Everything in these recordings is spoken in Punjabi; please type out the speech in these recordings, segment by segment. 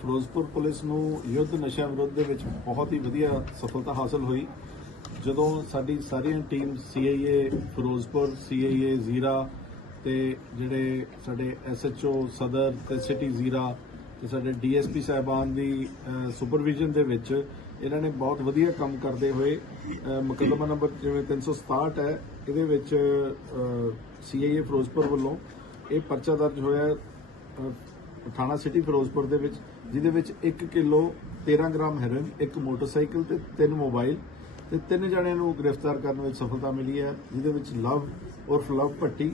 ਫਿਰੋਜ਼ਪੁਰ ਪੁਲਿਸ ਨੂੰ ਯੁੱਧ ਨਸ਼ਾ ਵਿਰੁੱਧ ਦੇ ਵਿੱਚ ਬਹੁਤ ਹੀ ਵਧੀਆ ਸਫਲਤਾ ਹਾਸਲ ਹੋਈ। ਜਦੋਂ ਸਾਡੀ ਸਾਰੀਆਂ team CIA Firozpur CIA Zira ਤੇ ਜਿਹੜੇ ਸਾਡੇ ਐਸਐਚਓ ਸਦਰ ਤੇ ਸਿਟੀ ਜ਼ੀਰਾ ਤੇ ਸਾਡੇ ਡੀਐਸਪੀ ਸਾਹਿਬਾਨ ਦੀ ਸੁਪਰਵਿਜ਼ਨ ਦੇ ਵਿੱਚ ਇਹਨਾਂ ਨੇ ਬਹੁਤ ਵਧੀਆ ਕੰਮ ਕਰਦੇ ਹੋਏ ਮੁਕੱਦਮਾ ਨੰਬਰ ਜਿਵੇਂ 367 ਹੈ, ਇਹਦੇ ਵਿੱਚ ਸੀਆਈਏ ਫਿਰੋਜ਼ਪੁਰ ਵੱਲੋਂ ਇਹ ਪਰਚਾ ਦਰਜ ਹੋਇਆ। ਥਾਣਾ ਸਿਟੀ ਫਿਰੋਜ਼ਪੁਰ ਦੇ ਵਿੱਚ ਜਿਹਦੇ ਵਿੱਚ 1 ਕਿਲੋ 13 ਗ੍ਰਾਮ ਹੈਰੋਇਨ ਇੱਕ ਮੋਟਰਸਾਈਕਲ ਤੇ ਤਿੰਨ ਮੋਬਾਈਲ ਤੇ ਤਿੰਨ ਜਣਿਆਂ ਨੂੰ ਗ੍ਰਿਫਤਾਰ ਕਰਨ ਵਿੱਚ ਸਫਲਤਾ ਮਿਲੀ ਹੈ ਜਿਹਦੇ ਵਿੱਚ ਲਵ ਉਰਫ ਲਵ ਭੱਟੀ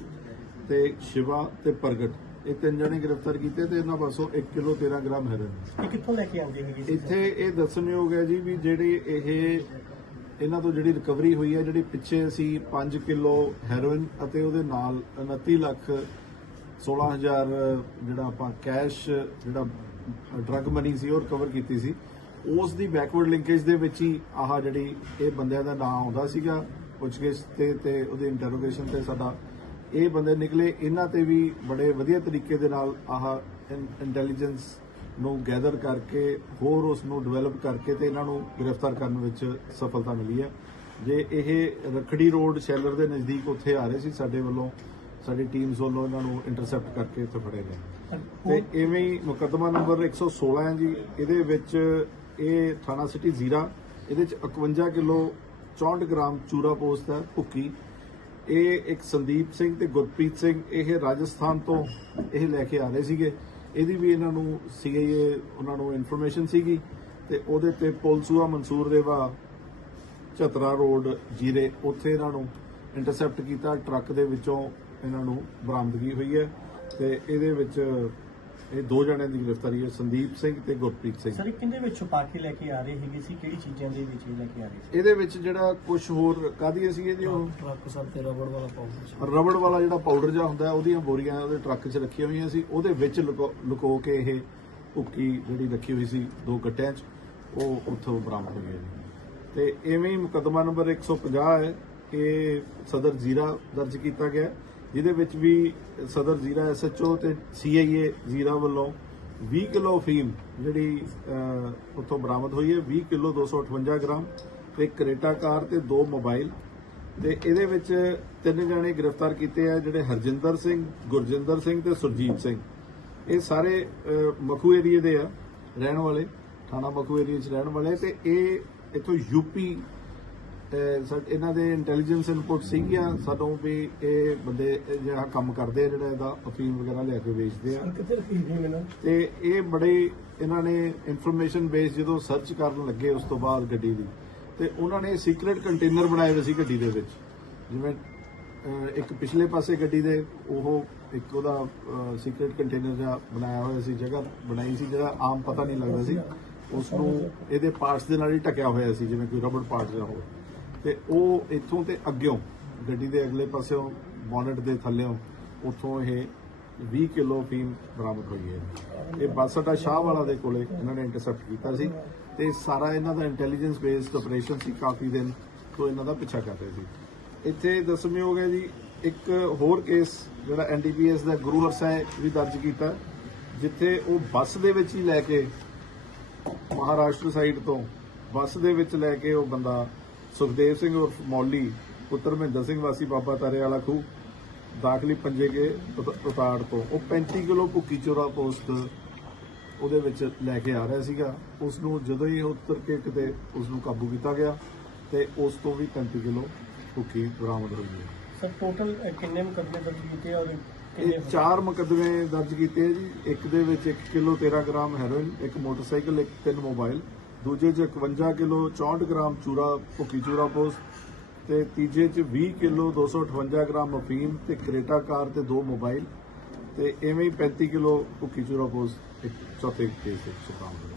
ਤੇ ਸ਼ਿਵਾ ਤੇ ਪ੍ਰਗਟ। ਇਹ ਤਿੰਨ ਜਣੇ ਗ੍ਰਿਫਤਾਰ ਕੀਤੇ ਤੇ ਇਹਨਾਂ ਪਾਸੋਂ 1 ਕਿਲੋ 13 ਗ੍ਰਾਮ ਹੈਰੋਇਨ। ਕਿੱਥੋਂ ਲੈ ਕੇ ਆਉਂਦੇ ਹੈਗੇ ਇੱਥੇ ਇਹ ਦੱਸਣਯੋਗ ਹੈ ਜੀ ਵੀ ਜਿਹੜੀ ਇਹ ਇਹਨਾਂ ਤੋਂ ਜਿਹੜੀ ਰਿਕਵਰੀ ਹੋਈ ਹੈ ਜਿਹੜੀ ਪਿੱਛੇ ਅਸੀਂ 5 ਕਿਲੋ ਹੈਰੋਇਨ ਅਤੇ ਉਹਦੇ ਨਾਲ 29 ਲੱਖ 16000 ਜਿਹੜਾ ਆਪਾਂ ਕੈਸ਼ ਜਿਹੜਾ ਡਰੱਗ ਮਨੀ ਸੀ, ਉਹ ਰਿਕਵਰ ਕੀਤੀ ਸੀ। ਉਸ ਦੀ ਬੈਕਵਰਡ ਲਿੰਕੇਜ ਦੇ ਵਿੱਚ ਹੀ ਆਹ ਜਿਹੜੀ ਇਹ ਬੰਦਿਆਂ ਦਾ ਨਾਮ ਆਉਂਦਾ ਸੀਗਾ, ਪੁੱਛਗਿੱਛ ਤੇ ਤੇ ਉਹਦੇ ਇੰਟਰੋਗੇਸ਼ਨ ਤੇ ਸਾਡਾ, ਇਹ ਬੰਦੇ ਨਿਕਲੇ। ਇਹਨਾਂ ਤੇ ਵੀ ਬੜੇ ਵਧੀਆ ਤਰੀਕੇ ਦੇ ਨਾਲ ਆਹ ਇੰਟੈਲੀਜੈਂਸ ਨੂੰ ਗੈਦਰ ਕਰਕੇ, ਹੋਰ ਉਸ ਨੂੰ ਡਿਵੈਲਪ ਕਰਕੇ ਤੇ ਇਹਨਾਂ ਨੂੰ ਗ੍ਰਿਫਤਾਰ ਕਰਨ ਵਿੱਚ ਸਫਲਤਾ ਮਿਲੀ ਹੈ। ਜੇ ਇਹ ਰਖੜੀ ਰੋਡ ਸ਼ੈਲਰ ਦੇ ਨਜ਼ਦੀਕ ਉੱਥੇ ਆ ਰਹੇ ਸੀ, ਸਾਡੇ ਵੱਲੋਂ ਸਾਡੀ ਟੀਮਸ ਵੱਲੋਂ ਇਹਨਾਂ ਨੂੰ ਇੰਟਰਸੈਪਟ ਕਰਕੇ ਇੱਥੇ ਫੜੇ ਗਏ ਤੇ ਇਵੇਂ ਹੀ ਮੁਕੱਦਮਾ ਨੰਬਰ 116 ਹੈ ਜੀ। ਇਹਦੇ ਵਿੱਚ ਇਹ ਥਾਣਾ ਸਿਟੀ ਜ਼ੀਰਾ ਇਹਦੇ ਚ 51 ਕਿਲੋ 64 ਗ੍ਰਾਮ ਚੂਰਾ ਪੋਸਟ ਹੈ ਭੁੱਕੀ। ਇਹ ਇੱਕ ਸੰਦੀਪ ਸਿੰਘ ਤੇ ਗੁਰਪ੍ਰੀਤ ਸਿੰਘ ਇਹ ਰਾਜਸਥਾਨ ਤੋਂ ਇਹ ਲੈ ਕੇ ਆ ਰਹੇ ਸੀਗੇ। ਇਹਦੀ ਵੀ ਇਹਨਾਂ ਨੂੰ ਸੀਆਈਏ ਉਹਨਾਂ ਨੂੰ ਇਨਫੋਰਮੇਸ਼ਨ ਸੀਗੀ ਤੇ ਉਹਦੇ ਤੇ ਪੁਲਸੂਆ ਮਨਸੂਰ ਦੇਵਾ ਚਤਰਾ ਰੋਡ ਜੀਰੇ ਉੱਥੇ ਇਹਨਾਂ ਨੂੰ ਇੰਟਰਸੈਪਟ ਕੀਤਾ। ਟਰੱਕ ਦੇ ਵਿੱਚੋਂ ਇਹਨਾਂ ਨੂੰ ਬਰਾਮਦਗੀ ਹੋਈ ਹੈ ਤੇ ਇਹਦੇ ਵਿੱਚ ਇਹ ਦੋ ਜਣਿਆਂ ਦੀ ਗ੍ਰਿਫਤਾਰੀ ਹੈ ਸੰਦੀਪ ਸਿੰਘ ਤੇ ਗੁਰਪ੍ਰੀਤ ਸਿੰਘ। ਸਰ ਇਹ ਕਿੰਦੇ ਵਿੱਚ ਛੁਪਾ ਕੇ ਲੈ ਕੇ ਆ ਰਹੇ ਹੈਗੇ ਸੀ? ਕਿਹੜੀ ਚੀਜ਼ਾਂ ਦੇ ਵਿੱਚ ਲੈ ਕੇ ਆ ਰਹੇ ਸੀ? ਇਹਦੇ ਵਿੱਚ ਜਿਹੜਾ ਕੁਝ ਹੋਰ ਕਾਹਦੀਆਂ ਸੀ ਜੀ ਉਹ? ਟਰੱਕ ਸਰ ਤੇ ਰਬੜ ਵਾਲਾ ਪਾਉਂਦਾ ਰਬੜ ਵਾਲਾ ਜਿਹੜਾ ਪਾਊਡਰ ਜਿਹਾ ਹੁੰਦਾ ਹੈ, ਉਹਦੀਆਂ ਬੋਰੀਆਂ ਉਹਦੇ ਟਰੱਕ 'ਚ ਰੱਖੀਆਂ ਹੋਈਆਂ ਸੀ। ਉਹਦੇ ਵਿੱਚ ਲੁਕੋ ਲੁਕੋ ਕੇ ਇਹ ਭੁੱਕੀ ਜਿਹੜੀ ਰੱਖੀ ਹੋਈ ਸੀ ਦੋ ਗੱਟਿਆਂ 'ਚ ਉਹ ਉੱਥੋਂ ਬਰਾਮਦ ਹੋਈ ਹੈ ਜੀ। ਤੇ ਐਵੇਂ ਹੀ ਮੁਕੱਦਮਾ ਨੰਬਰ 150 ਹੈ। ਇਹ ਸਦਰ ਜ਼ੀਰਾ ਦਰਜ ਕੀਤਾ ਗਿਆ। ਹੈ, ਜਿਹਦੇ ਵਿੱਚ ਵੀ ਸਦਰ ਜ਼ੀਰਾ ਐਸਐਚਓ ਤੇ ਸੀਆਈਏ ਜ਼ੀਰਾ ਵੱਲੋਂ 20 ਕਿਲੋ ਫੀਮ ਜਿਹੜੀ ਉੱਥੋਂ ਬਰਾਮਦ ਹੋਈ ਹੈ। 20 ਕਿਲੋ 258 ਗ੍ਰਾਮ ਤੇ ਕਰੇਟਾ ਕਾਰ ਤੇ ਦੋ ਮੋਬਾਈਲ। ਤੇ ਇਹਦੇ ਵਿੱਚ ਤਿੰਨ ਜਣੇ ਗ੍ਰਿਫਤਾਰ ਕੀਤੇ ਆ ਜਿਹੜੇ ਹਰਜਿੰਦਰ ਸਿੰਘ ਗੁਰਜਿੰਦਰ ਸਿੰਘ ਤੇ ਸੁਰਜੀਤ ਸਿੰਘ। ਇਹ ਸਾਰੇ ਮਖੂ ਏਰੀਏ ਦੇ ਆ ਰਹਿਣ ਵਾਲੇ ਥਾਣਾ ਮਖੂ ਏਰੀਏ 'ਚ ਰਹਿਣ ਵਾਲੇ ਤੇ ਇਹ ਇੱਥੋਂ ਯੂਪੀ ਅਹ, ਇਹਨਾਂ ਦੇ ਇੰਟੈਲੀਜੈਂਸ ਇਨਪੁਟ ਸੀਗੀਆਂ ਸਾਨੂੰ ਵੀ ਇਹ ਬੰਦੇ ਜਿਹੜਾ ਕੰਮ ਕਰਦੇ ਆ ਜਿਹੜਾ ਇਹਦਾ ਅਫੀਮ ਵਗੈਰਾ ਲਿਆ ਕੇ ਵੇਚਦੇ ਆ। ਕਿੱਥੇ ਰੱਖੀ ਸੀ ਮੈਨੂੰ ਤੇ ਇਹ ਬੜੇ ਇਹਨਾਂ ਨੇ ਇਨਫੋਰਮੇਸ਼ਨ ਬੇਸ ਜਦੋਂ ਸਰਚ ਕਰਨ ਲੱਗੇ ਉਸ ਤੋਂ ਬਾਅਦ ਗੱਡੀ ਦੀ ਤੇ ਉਹਨਾਂ ਨੇ ਸੀਕ੍ਰੀਟ ਕੰਟੇਨਰ ਬਣਾਏ ਹੋਏ ਸੀ ਗੱਡੀ ਦੇ ਵਿੱਚ। ਜਿਵੇਂ ਇੱਕ ਪਿਛਲੇ ਪਾਸੇ ਗੱਡੀ ਦੇ ਉਹ ਇੱਕ ਉਹਦਾ ਸੀਕ੍ਰੀਟ ਕੰਟੇਨਰ ਜਿਹਾ ਬਣਾਇਆ ਹੋਇਆ ਸੀ ਜਗ੍ਹਾ ਬਣਾਈ ਸੀ ਜਿਹੜਾ ਆਮ ਪਤਾ ਨਹੀਂ ਲੱਗਦਾ ਸੀ। ਉਸ ਨੂੰ ਇਹਦੇ ਪਾਰਟਸ ਦੇ ਨਾਲ ਹੀ ਢਕਿਆ ਹੋਇਆ ਸੀ ਜਿਵੇਂ ਕੋਈ ਰਬੜ ਪਾਰਟ ਜਿਹਾ ਹੋਵੇ ਤੇ ਉਹ ਇੱਥੋਂ ਤੇ ਅੱਗਿਓਂ, ਗੱਡੀ ਦੇ ਅਗਲੇ ਪਾਸਿਓਂ, ਬੋਨਟ ਦੇ ਥੱਲੇੋਂ ਉੱਥੋਂ ਇਹ 20 ਕਿਲੋ ਫੀਮ ਬਰਾਮਦ ਹੋਈ ਹੈ। ਇਹ ਬੱਸ ਅੱਡਾ ਸ਼ਾਹ ਵਾਲਾ ਦੇ ਕੋਲੇ ਇਹਨਾਂ ਨੇ ਇੰਟਰਸੈਪਟ ਕੀਤਾ ਸੀ ਤੇ ਸਾਰਾ ਇਹਨਾਂ ਦਾ ਇੰਟੈਲੀਜੈਂਸ ਬੇਸਡ ਆਪਰੇਸ਼ਨ ਸੀ ਕਾਫੀ ਦਿਨ ਤੋਂ ਇਹਨਾਂ ਦਾ ਪਿੱਛਾ ਕਰ ਰਹੇ ਸੀ। ਇੱਥੇ ਦਸਵੀਂ ਹੈ ਜੀ, ਇੱਕ ਹੋਰ ਕੇਸ ਜਿਹੜਾ ਐਨਡੀਪੀਐਸ ਦਾ ਗੁਰੂ ਹਰਸਾਏ ਵੀ ਦਰਜ ਕੀਤਾ, ਜਿੱਥੇ ਉਹ ਬੱਸ ਦੇ ਵਿੱਚ ਹੀ ਲੈ ਕੇ ਮਹਾਰਾਸ਼ਟਰ ਸਾਈਡ ਤੋਂ ਬੱਸ ਦੇ ਵਿੱਚ ਲੈ ਕੇ ਉਹ ਬੰਦਾ ਸੁਖਦੇਵ ਸਿੰਘ ਉਰਫ ਮੌਲੀ ਪੁੱਤਰ ਮਹਿੰਦਰ ਸਿੰਘ ਵਾਸੀ ਬਾਬਾ ਤਾਰੇ ਵਾਲਾ ਖੂਹ ਦਾਖਲੀ ਪੰਜੇ ਕੇ ਉਤਾੜ ਤੋਂ। ਉਹ 35 ਕਿਲੋ ਭੁੱਕੀ ਚੋਰਾ ਪੋਸਟ ਉਹਦੇ ਵਿੱਚ ਲੈ ਕੇ ਆ ਰਿਹਾ ਸੀਗਾ। ਉਸ ਨੂੰ ਜਦੋਂ ਹੀ ਉਤਰ ਕੇ ਕਿਤੇ ਉਸ ਨੂੰ ਕਾਬੂ ਕੀਤਾ ਗਿਆ ਤੇ ਉਸ ਤੋਂ ਵੀ 35 ਕਿਲੋ ਭੁੱਕੀ ਬਰਾਮਦ ਹੋਈ ਹੈ। ਸਰ ਟੋਟਲ ਕਿੰਨੇ ਮੁਕੱਦਮੇ ਦਰਜ ਕੀਤੇ ਔਰ ਕਿੰਨੇ ਇਹ ਚਾਰ ਮੁਕੱਦਮੇ ਦਰਜ ਕੀਤੇ ਆ ਜੀ। ਇੱਕ ਦੇ ਵਿੱਚ 1 ਕਿਲੋ 13 ਗ੍ਰਾਮ ਹੈਰੋਇਨ ਇੱਕ ਮੋਟਰਸਾਈਕਲ ਇੱਕ ਤਿੰਨ ਮੋਬਾਈਲ। ਦੂਜੇ 'ਚ 51 ਕਿਲੋ 64 ਗ੍ਰਾਮ ਚੂਰਾ ਭੁੱਕੀ ਚੂਰਾ ਪੋਸਟ ਤੇ ਤੀਜੇ 'ਚ 20 ਕਿਲੋ 258 ਗ੍ਰਾਮ ਅਫੀਮ ਤੇ ਕਰੇਟਾ ਕਾਰ ਤੇ ਦੋ ਮੋਬਾਈਲ ਤੇ ਐਵੇਂ ਹੀ 35 ਕਿਲੋ ਭੁੱਕੀ ਚੂਰਾ ਪੋਸਟ ਇੱਕ ਚੌਥੇ ਕੇਸ ਵਿੱਚ ਬਰਾਮਦ